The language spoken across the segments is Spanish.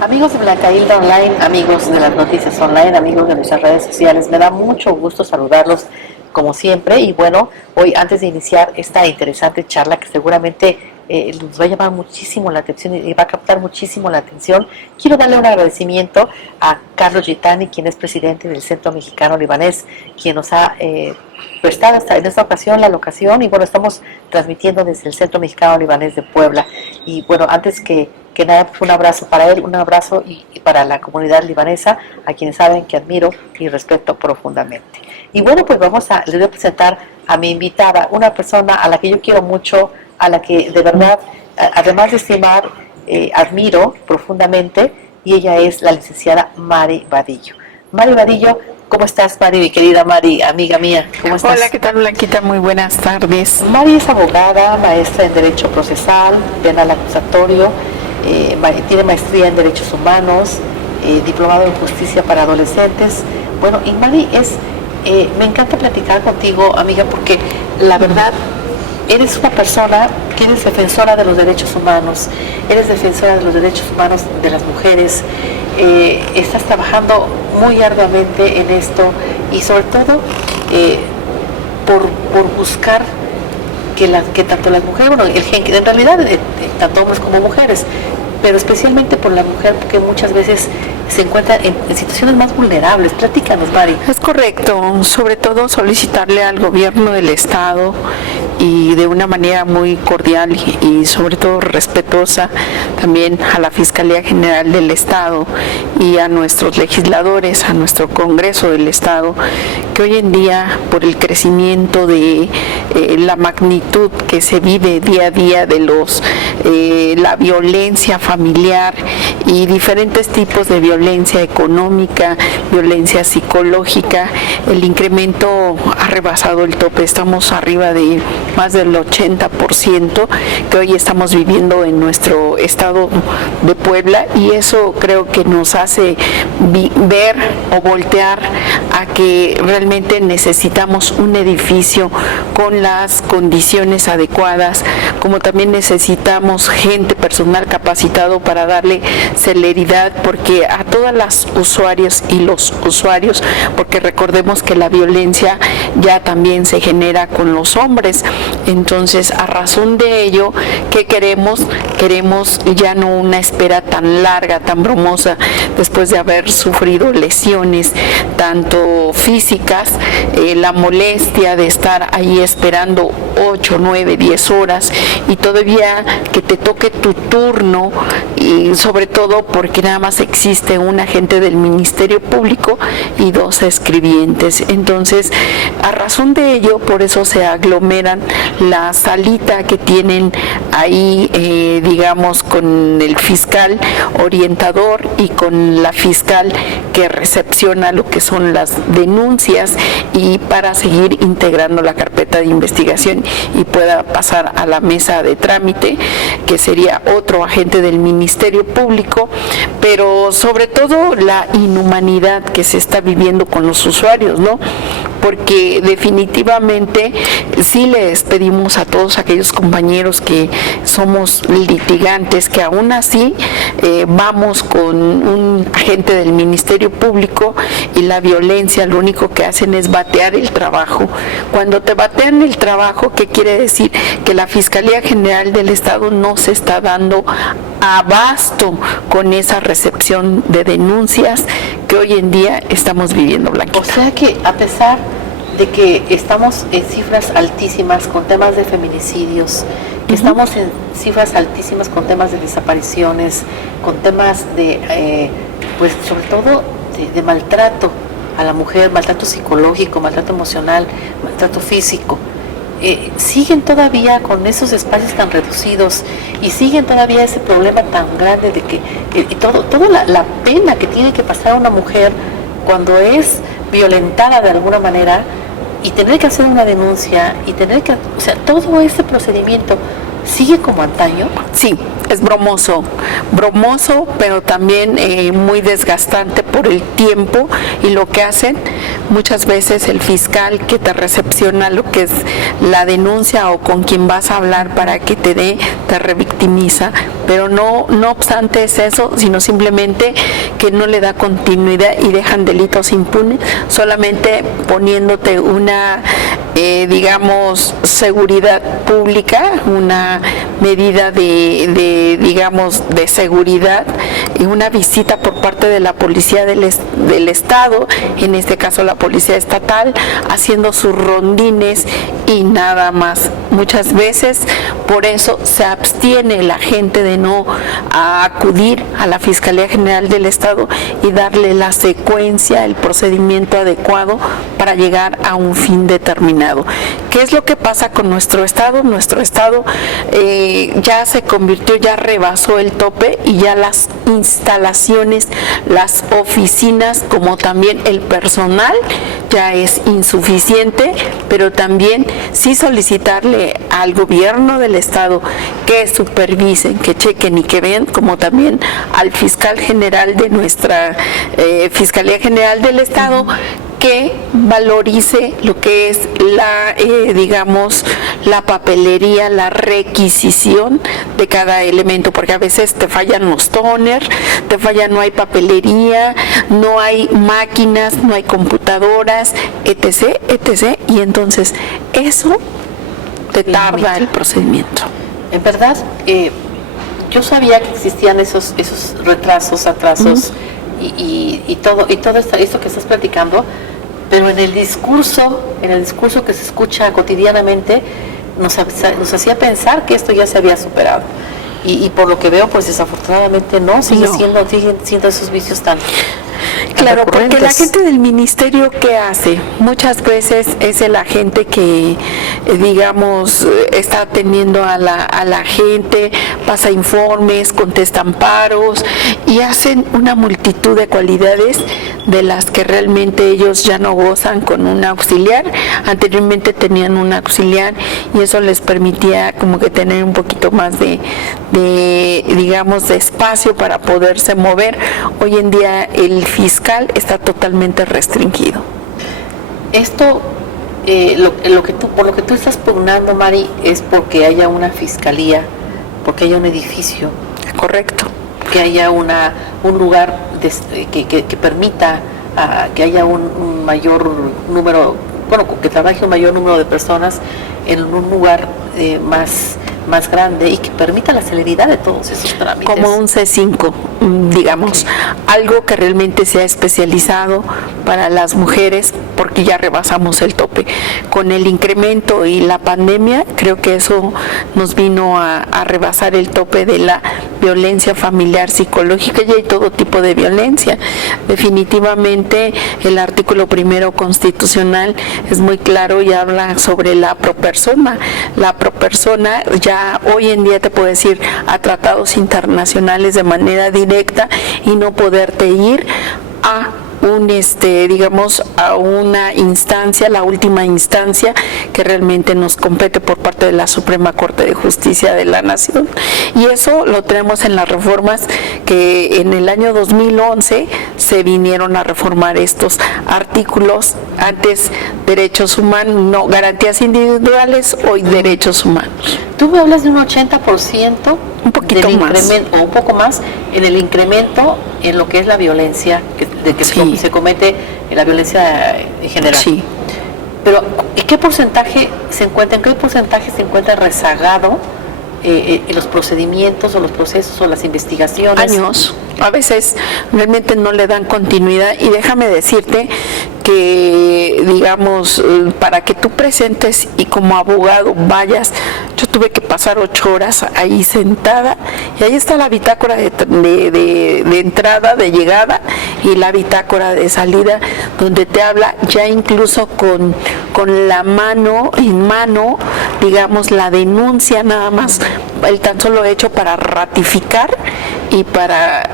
Amigos de Blanca Hilda Online, amigos de las noticias online, amigos de nuestras redes sociales, me da mucho gusto saludarlos como siempre. Y bueno, hoy antes de iniciar esta interesante charla que seguramente nos va a llamar muchísimo la atención y va a captar muchísimo la atención, quiero darle un agradecimiento a Carlos Gitani, quien es presidente del Centro Mexicano Libanés, quien nos ha prestado hasta en esta ocasión la locación. Y bueno, estamos transmitiendo desde el Centro Mexicano Libanés de Puebla. Y bueno, antes que nada, pues un abrazo para él, un abrazo y para la comunidad libanesa, a quienes saben que admiro y respeto profundamente. Y bueno, pues les voy a presentar a mi invitada, una persona a la que yo quiero mucho, a la que de verdad, además de estimar, admiro profundamente, y ella es la licenciada Mari Vadillo. Mari Vadillo, ¿cómo estás, Mari, mi querida Mari, amiga mía? ¿Cómo estás? Hola, ¿qué tal, Blanquita? Muy buenas tardes. Mari es abogada, maestra en Derecho Procesal, Penal Acusatorio, tiene maestría en Derechos Humanos, diplomado en Justicia para Adolescentes. Bueno, y Mari me encanta platicar contigo, amiga, porque la verdad, eres una persona que eres defensora de los derechos humanos, eres defensora de los derechos humanos de las mujeres, estás trabajando muy arduamente en esto y sobre todo por buscar que tanto las mujeres, bueno, en realidad tanto hombres como mujeres, pero especialmente por la mujer, porque muchas veces se encuentra en situaciones más vulnerables. Platícanos, Mari. Es correcto, sobre todo solicitarle al gobierno del estado y de una manera muy cordial y sobre todo respetuosa también a la Fiscalía General del Estado y a nuestros legisladores, a nuestro Congreso del Estado, que hoy en día, por el crecimiento de la magnitud que se vive día a día de la violencia familiar y diferentes tipos de violencia económica, violencia psicológica, el incremento ha rebasado el tope. Estamos arriba de más del 80% que hoy estamos viviendo en nuestro estado de Puebla, y eso creo que nos hace ver o voltear a que realmente necesitamos un edificio con las condiciones adecuadas, como también necesitamos personal capacitado para darle celeridad, porque a todas las usuarias y los usuarios, porque recordemos que la violencia ya también se genera con los hombres. Entonces, a razón de ello, ¿qué queremos? Queremos ya no una espera tan larga, tan brumosa, después de haber sufrido lesiones, tanto físicas, la molestia de estar ahí esperando 8, 9, 10 horas y todavía que te toque tu turno, y sobre todo porque nada más existe un agente del Ministerio Público y 2 escribientes. Entonces, a razón de ello, por eso se aglomeran la salita que tienen ahí, digamos, con el fiscal orientador y con la fiscal que recepciona lo que son las denuncias, y para seguir integrando la carpeta de investigación y pueda pasar a la mesa de trámite, que sería otro agente del Ministerio Público. Pero sobre todo la inhumanidad que se está viviendo con los usuarios, ¿no? Porque definitivamente sí les pedimos a todos aquellos compañeros que somos litigantes que aún así vamos con un agente del Ministerio Público, y la violencia lo único que hacen es batear el trabajo. Cuando te batean el trabajo, ¿qué quiere decir? Que la Fiscalía General del Estado no se está dando abasto con esa recepción de denuncias que hoy en día estamos viviendo, Blanquita. O sea que a pesar de que estamos en cifras altísimas con temas de feminicidios, que estamos en cifras altísimas con temas de desapariciones, con temas de, pues sobre todo de maltrato a la mujer, maltrato psicológico, maltrato emocional, maltrato físico, siguen todavía con esos espacios tan reducidos y siguen todavía ese problema tan grande de que toda la pena que tiene que pasar una mujer cuando es violentada de alguna manera, y tener que hacer una denuncia y tener que, o sea, todo ese procedimiento ¿Sigue como antaño? Sí, es bromoso, pero también muy desgastante por el tiempo y lo que hacen. Muchas veces el fiscal que te recepciona lo que es la denuncia o con quien vas a hablar para que te revictimiza, pero no obstante es eso, sino simplemente que no le da continuidad y dejan delitos impunes, solamente poniéndote una, digamos, seguridad pública, una medida de seguridad y una visita por parte de la policía del estado, en este caso la policía estatal, haciendo sus rondines y nada más. Muchas veces por eso se abstiene la gente de no acudir a la Fiscalía General del Estado y darle la secuencia, el procedimiento adecuado para llegar a un fin determinado. ¿Qué es lo que pasa con nuestro estado? Nuestro estado ya se convirtió, ya rebasó el tope y ya las instalaciones, las oficinas, como también el personal ya es insuficiente, pero también sí solicitarle al gobierno del estado que supervisen, que chequen y que vean, como también al fiscal general de nuestra Fiscalía General del Estado, que valorice lo que es digamos, la papelería, la requisición de cada elemento, porque a veces te fallan los toners, no hay papelería, no hay máquinas, no hay computadoras, etc., y entonces eso te tarda el procedimiento. En verdad, yo sabía que existían esos retrasos, atrasos y todo esto que estás platicando, pero en el discurso que se escucha cotidianamente nos hacía pensar que esto ya se había superado. Y por lo que veo, pues desafortunadamente no, siguen siendo esos vicios tan claro, porque la gente del ministerio, ¿qué hace? Muchas veces es el agente que, digamos, está atendiendo a la gente, pasa informes, contesta amparos y hacen una multitud de cualidades de las que realmente ellos ya no gozan con un auxiliar. Anteriormente tenían un auxiliar y eso les permitía como que tener un poquito más de digamos, de espacio para poderse mover. Hoy en día el fiscal está totalmente restringido. Esto, por lo que tú estás pugnando, Mari, es porque haya una fiscalía, porque haya un edificio. Correcto. Que haya un lugar que permita que haya un mayor número, que trabaje un mayor número de personas en un lugar más grande y que permita la celeridad de todos esos trámites. Como un C5, digamos, algo que realmente sea especializado para las mujeres, porque ya rebasamos el tope. Con el incremento y la pandemia, creo que eso nos vino a rebasar el tope de la violencia familiar, psicológica, y hay todo tipo de violencia. Definitivamente el artículo 1 constitucional es muy claro y habla sobre la propersona. La propersona ya hoy en día te puedo decir a tratados internacionales de manera directa y no poderte ir a digamos, a una instancia, la última instancia que realmente nos compete por parte de la Suprema Corte de Justicia de la Nación. Y eso lo tenemos en las reformas que en el año 2011 se vinieron a reformar estos artículos, antes derechos humanos, no garantías individuales, hoy derechos humanos. Tú me hablas de un 80%, un poquito más, o un poco más, en el incremento en lo que es la violencia que se comete, en la violencia en general. Sí. Pero ¿en qué porcentaje se encuentra rezagado en los procedimientos o los procesos o las investigaciones? Años. A veces realmente no le dan continuidad, y déjame decirte que, digamos, para que tú presentes y como abogado vayas, yo tuve que pasar 8 horas ahí sentada, y ahí está la bitácora de entrada, de llegada, y la bitácora de salida, donde te habla ya incluso con la mano en mano, digamos, la denuncia, nada más el tan solo hecho para ratificar y para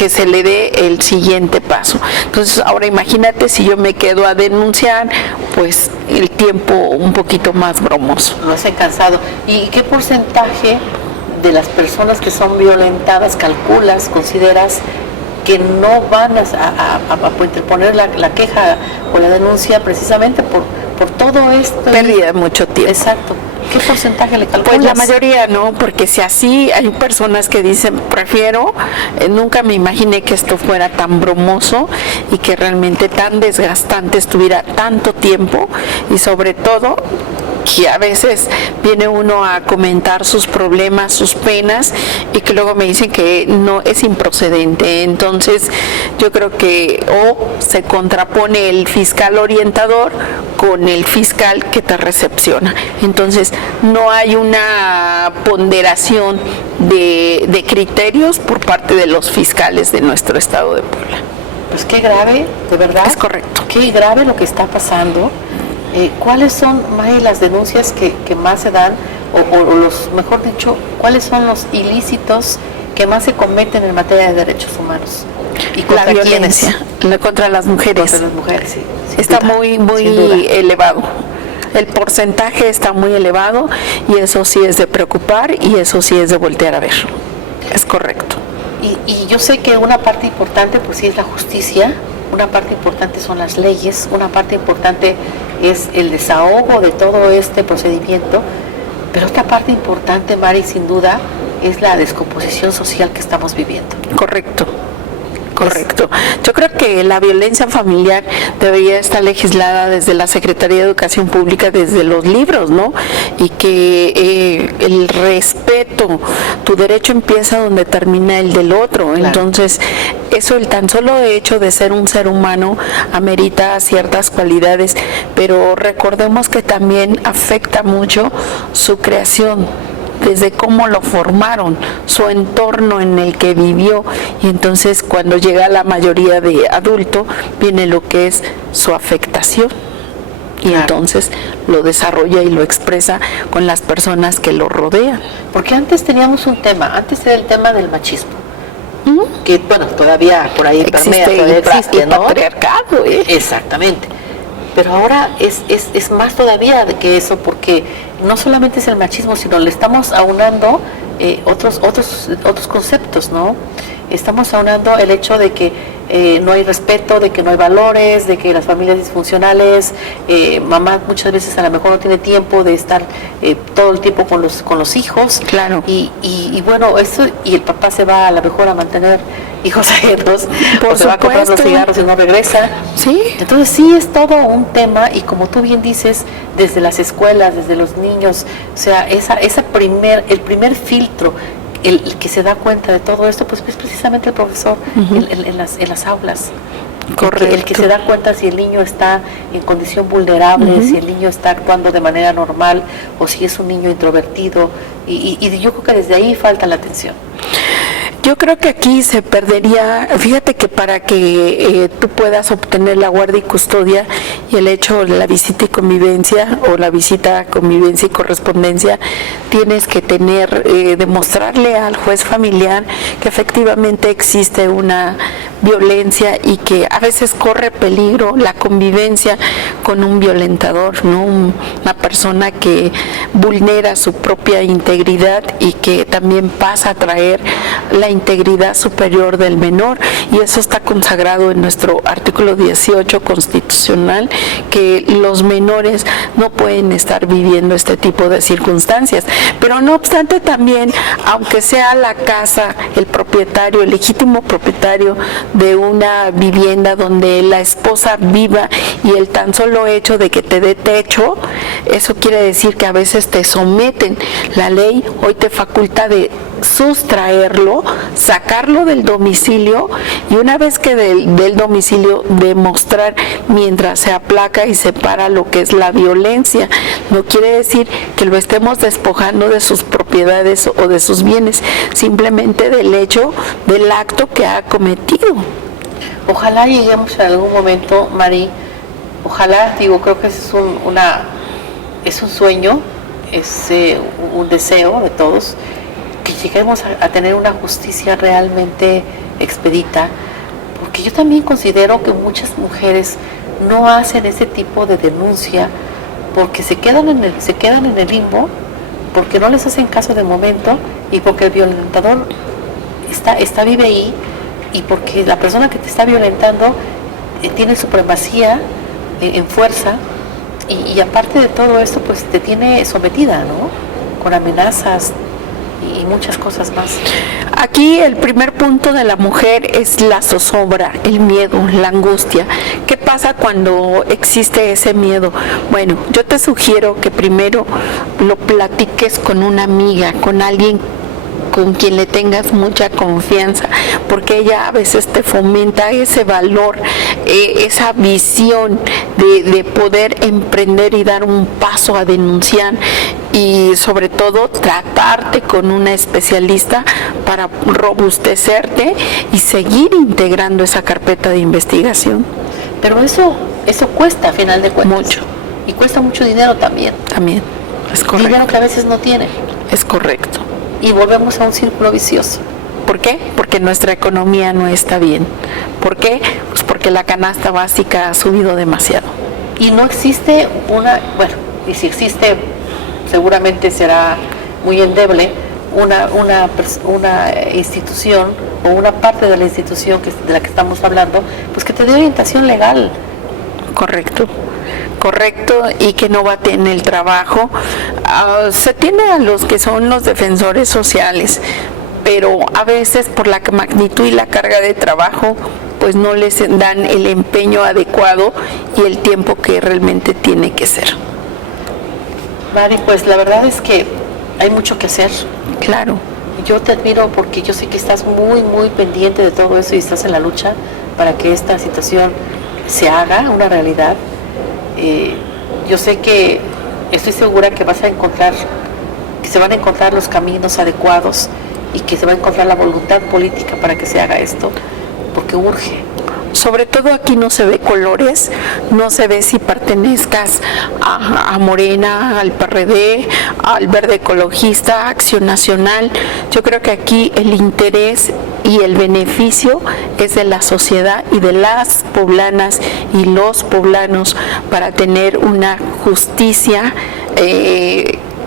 que se le dé el siguiente paso. Entonces, ahora imagínate si yo me quedo a denunciar, pues el tiempo un poquito más bromoso. Lo hacen cansado. ¿Y qué porcentaje de las personas que son violentadas calculas, consideras que no van a interponer la queja o la denuncia precisamente por todo esto? Pérdida de mucho tiempo. Exacto. ¿Qué porcentaje le calculas? Pues la mayoría no, porque si así hay personas que dicen, prefiero, nunca me imaginé que esto fuera tan bromoso y que realmente tan desgastante estuviera tanto tiempo, y sobre todo que a veces viene uno a comentar sus problemas, sus penas, y que luego me dicen que no es improcedente. Entonces yo creo que o se contrapone el fiscal orientador con el fiscal que te recepciona. Entonces no hay una ponderación de criterios por parte de los fiscales de nuestro estado de Puebla. Pues qué grave, de verdad. Es correcto. Qué grave lo que está pasando. ¿Cuáles son, May, las denuncias que más se dan, o los, mejor dicho, cuáles son los ilícitos que más se cometen en materia de derechos humanos? ¿Y contra la violencia contra las mujeres? Contra las mujeres, sí. Está muy elevado. El porcentaje está muy elevado, y eso sí es de preocupar, y eso sí es de voltear a ver. Es correcto. Y yo sé que una parte importante pues sí es la justicia, una parte importante son las leyes, una parte importante es el desahogo de todo este procedimiento, pero otra parte importante, Mari, sin duda, es la descomposición social que estamos viviendo. Correcto. Yo creo que la violencia familiar debería estar legislada desde la Secretaría de Educación Pública, desde los libros, ¿no? Y que el respeto, tu derecho empieza donde termina el del otro. Claro. Entonces, eso, el tan solo hecho de ser un ser humano amerita ciertas cualidades, pero recordemos que también afecta mucho su creación, desde cómo lo formaron, su entorno en el que vivió, y entonces cuando llega a la mayoría de adulto viene lo que es su afectación, y claro, entonces lo desarrolla y lo expresa con las personas que lo rodean. Porque antes teníamos un tema, antes era el tema del machismo, que bueno, todavía por ahí permea, todavía existe, ¿no? Patriarcado, Exactamente. Pero ahora es más todavía que eso, porque no solamente es el machismo, sino le estamos aunando otros conceptos, ¿no? Estamos aunando el hecho de que no hay respeto, de que no hay valores, de que las familias disfuncionales, mamá muchas veces a lo mejor no tiene tiempo de estar todo el tiempo con los hijos. Claro. Y bueno, eso, y el papá se va a lo mejor a mantener hijos ajenos, o se va a comprar los cigarros y no regresa. Sí. Entonces sí es todo un tema, y como tú bien dices, desde las escuelas, desde los niños, o sea, el primer filtro, el que se da cuenta de todo esto, pues es precisamente el profesor en las aulas. Correcto. El que se da cuenta si el niño está en condición vulnerable, si el niño está actuando de manera normal, o si es un niño introvertido, y yo creo que desde ahí falta la atención. Yo creo que aquí se perdería, fíjate que para que tú puedas obtener la guardia y custodia y el hecho de la visita y convivencia, o la visita, convivencia y correspondencia, tienes que demostrarle al juez familiar que efectivamente existe una violencia y que a veces corre peligro la convivencia con un violentador, ¿no? Una persona que vulnera su propia integridad y que también pasa a traer la integridad superior del menor, y eso está consagrado en nuestro artículo 18 constitucional, que los menores no pueden estar viviendo este tipo de circunstancias. Pero no obstante, también, aunque sea la casa, el propietario, el legítimo propietario de una vivienda donde la esposa viva, y el tan solo hecho de que te dé techo, eso quiere decir que a veces te someten. La ley hoy te faculta de sustraerlo, sacarlo del domicilio, y una vez que del domicilio, demostrar mientras se aplaca y separa lo que es la violencia. No quiere decir que lo estemos despojando de sus propiedades o de sus bienes, simplemente del hecho del acto que ha cometido. Ojalá lleguemos en algún momento, Mari, ojalá, creo que es un sueño, es un deseo de todos, que lleguemos a tener una justicia realmente expedita, porque yo también considero que muchas mujeres no hacen ese tipo de denuncia porque se quedan en el limbo, porque no les hacen caso de momento y porque el violentador vive ahí, y porque la persona que te está violentando tiene supremacía en fuerza, y aparte de todo esto pues te tiene sometida, ¿no? Con amenazas y muchas cosas más. Aquí el primer punto de la mujer es la zozobra, el miedo, la angustia. ¿Qué pasa cuando existe ese miedo? Bueno, yo te sugiero que primero lo platiques con una amiga, con alguien con quien le tengas mucha confianza, porque ella a veces te fomenta ese valor, esa visión de poder emprender y dar un paso a denunciar, y sobre todo tratarte con una especialista para robustecerte y seguir integrando esa carpeta de investigación. Pero eso cuesta, a final de cuentas. Mucho. Y cuesta mucho dinero también. También, es correcto. Dinero que a veces no tiene. Es correcto. Y volvemos a un círculo vicioso. ¿Por qué? Porque nuestra economía no está bien. ¿Por qué? Pues porque la canasta básica ha subido demasiado. Y no existe y si existe, seguramente será muy endeble, una institución o una parte de la institución de la que estamos hablando, pues que te dé orientación legal. Correcto, y que no baten el trabajo. Se tiene a los que son los defensores sociales, pero a veces por la magnitud y la carga de trabajo pues no les dan el empeño adecuado y el tiempo que realmente tiene que ser. Mari, pues la verdad es que hay mucho que hacer. Claro. Yo te admiro porque yo sé que estás muy, muy pendiente de todo eso y estás en la lucha para que esta situación se haga una realidad. Yo sé que estoy segura que que se van a encontrar los caminos adecuados y que se va a encontrar la voluntad política para que se haga esto, porque urge. Sobre todo aquí no se ve colores, no se ve si pertenezcas a Morena, al PRD, al Verde Ecologista, a Acción Nacional. Yo creo que aquí el interés y el beneficio es de la sociedad y de las poblanas y los poblanos para tener una justicia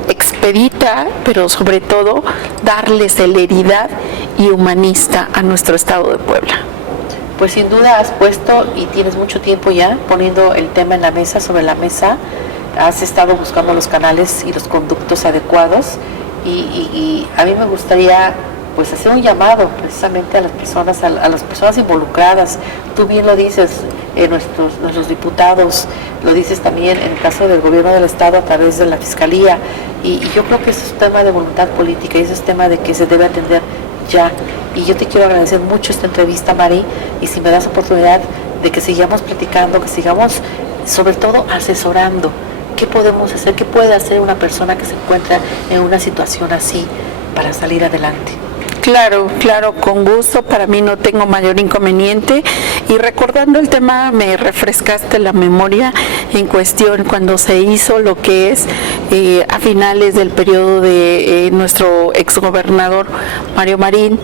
expedita, pero sobre todo darle celeridad y humanista a nuestro estado de Puebla. Pues sin duda has puesto, y tienes mucho tiempo ya poniendo el tema sobre la mesa, has estado buscando los canales y los conductos adecuados, y a mí me gustaría pues hacer un llamado precisamente a las personas involucradas. Tú bien lo dices, nuestros diputados, lo dices también en el caso del gobierno del estado a través de la fiscalía, y yo creo que ese es un tema de voluntad política, y ese es un tema de que se debe atender ya. Y yo te quiero agradecer mucho esta entrevista, Mari, y si me das oportunidad de que sigamos platicando, que sigamos sobre todo asesorando qué podemos hacer, qué puede hacer una persona que se encuentra en una situación así para salir adelante. Claro, con gusto, para mí no tengo mayor inconveniente. Y recordando el tema, me refrescaste la memoria en cuestión cuando se hizo lo que es a finales del periodo de nuestro exgobernador Mario Marín,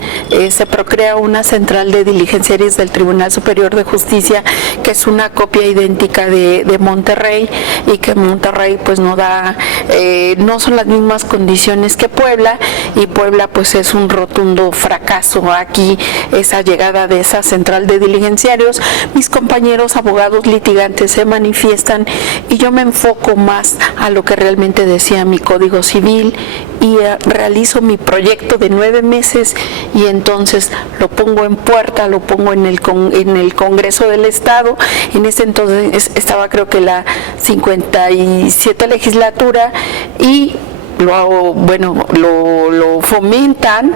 se procrea una central de diligenciarios del Tribunal Superior de Justicia, que es una copia idéntica de Monterrey, y que Monterrey pues no son las mismas condiciones que Puebla, y Puebla pues es un rotundo fracaso aquí esa llegada de esa central de diligenciarios. Mis compañeros abogados litigantes se manifiestan y yo me enfoco más a lo que realmente decía mi Código Civil, y realizo mi proyecto de 9 meses y entonces lo pongo en puerta, lo pongo en el Congreso del Estado. En ese entonces estaba creo que la 57 legislatura, y lo fomentan.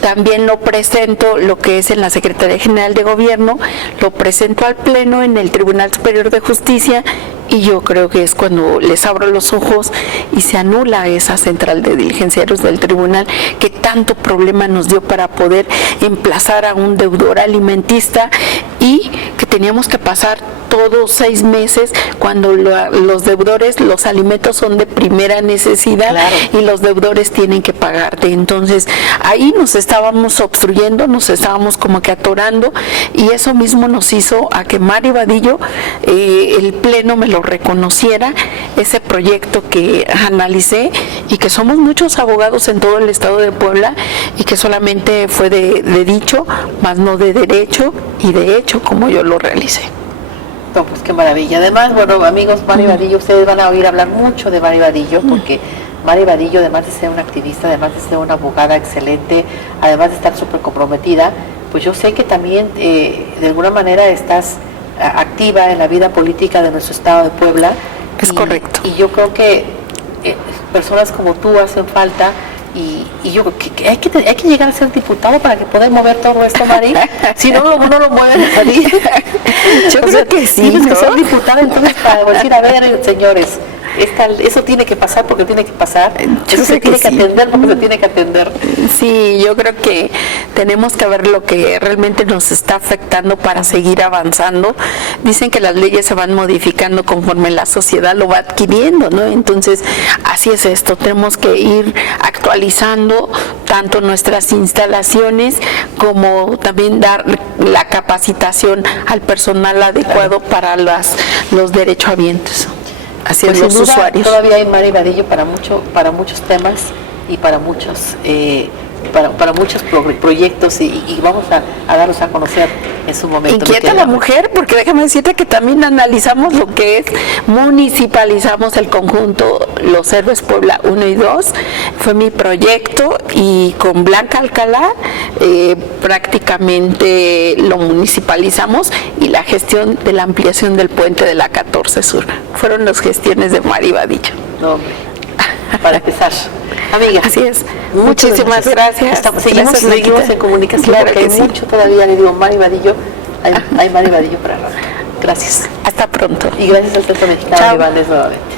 También lo presento, lo que es en la Secretaría General de Gobierno, lo presento al Pleno en el Tribunal Superior de Justicia, y yo creo que es cuando les abro los ojos y se anula esa central de diligenciarios del tribunal que tanto problema nos dio para poder emplazar a un deudor alimentista, y que teníamos que pasar todos 6 meses cuando los deudores, los alimentos son de primera necesidad, claro, y los deudores tienen que pagarte. Entonces ahí nos estábamos obstruyendo, nos estábamos como que atorando, y eso mismo nos hizo a que Mari Vadillo, el Pleno me lo reconociera, ese proyecto que analicé, y que somos muchos abogados en todo el estado de Puebla, y que solamente fue de dicho, más no de derecho y de hecho, como yo lo realicé. No, pues qué maravilla. Además, bueno, amigos, Mari Vadillo, ustedes van a oír hablar mucho de Mari Vadillo, porque Mari Vadillo, además de ser una activista, además de ser una abogada excelente, además de estar súper comprometida, pues yo sé que también de alguna manera estás activa en la vida política de nuestro estado de Puebla. Es correcto. Y yo creo que personas como tú hacen falta. Y yo creo que hay que llegar a ser diputado para que poder mover todo esto, Mari. Si no, no lo mueven a salir. Yo creo que sí, tienes ¿no? que ser diputada entonces para decir, a ver, señores, eso tiene que pasar porque tiene que pasar, eso se tiene que atender porque se tiene que atender. Sí, yo creo que tenemos que ver lo que realmente nos está afectando para seguir avanzando. Dicen que las leyes se van modificando conforme la sociedad lo va adquiriendo, ¿no? Entonces, así es esto, tenemos que ir actualizando tanto nuestras instalaciones como también dar la capacitación al personal adecuado para los derechohabientes. Así Pues es, los sin duda, usuarios. todavía hay Mari Vadillo para muchos temas y para muchos proyectos y vamos a darlos a conocer en su momento. Inquieta la mujer, porque déjame decirte que también analizamos lo que es, municipalizamos el conjunto Los Héroes Puebla 1 y 2, fue mi proyecto, y con Blanca Alcalá prácticamente lo municipalizamos, y la gestión de la ampliación del puente de la 14 Sur fueron las gestiones de Mari Vadillo. No, hombre, para empezar. Amiga, así es. Muchísimas gracias. Seguimos en comunicación, claro, porque hay sí, mucho todavía. Le digo, Mari Vadillo, hay Mari Vadillo para rato. Gracias. hasta pronto. Y gracias al Centro Mexicano de Valdés nuevamente.